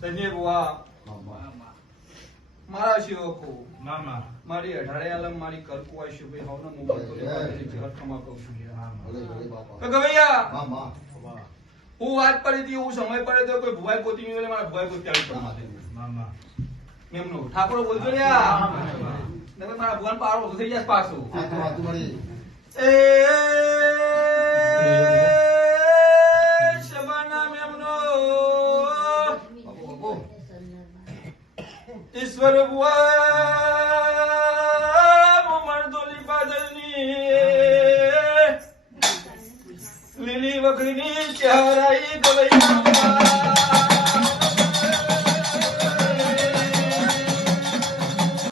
સંજય બુઆ મારા શિવકો મામા મારી 18 આલમ મારી કરકુવા છે ભાઈ હવનો મોબાઈલ તો લેવા જહર કમા કહું છું તો ગવૈયા હું વાત પડી હતી હું સમય પડે તો કોઈ ભુવાઈ પોતી ની મારા ભુવાઈ પોતી આવી પડે મામા મેમનો ઠાકોર બોલજો ને આ નમે મારા ભુવાન પારો થઈ જાય પાછો એ શબાના મેમનો ઈશ્વર બુઆ મોમણ દોલી પાદલની લીલી વખરીની ચહેરાઈ ગવૈયા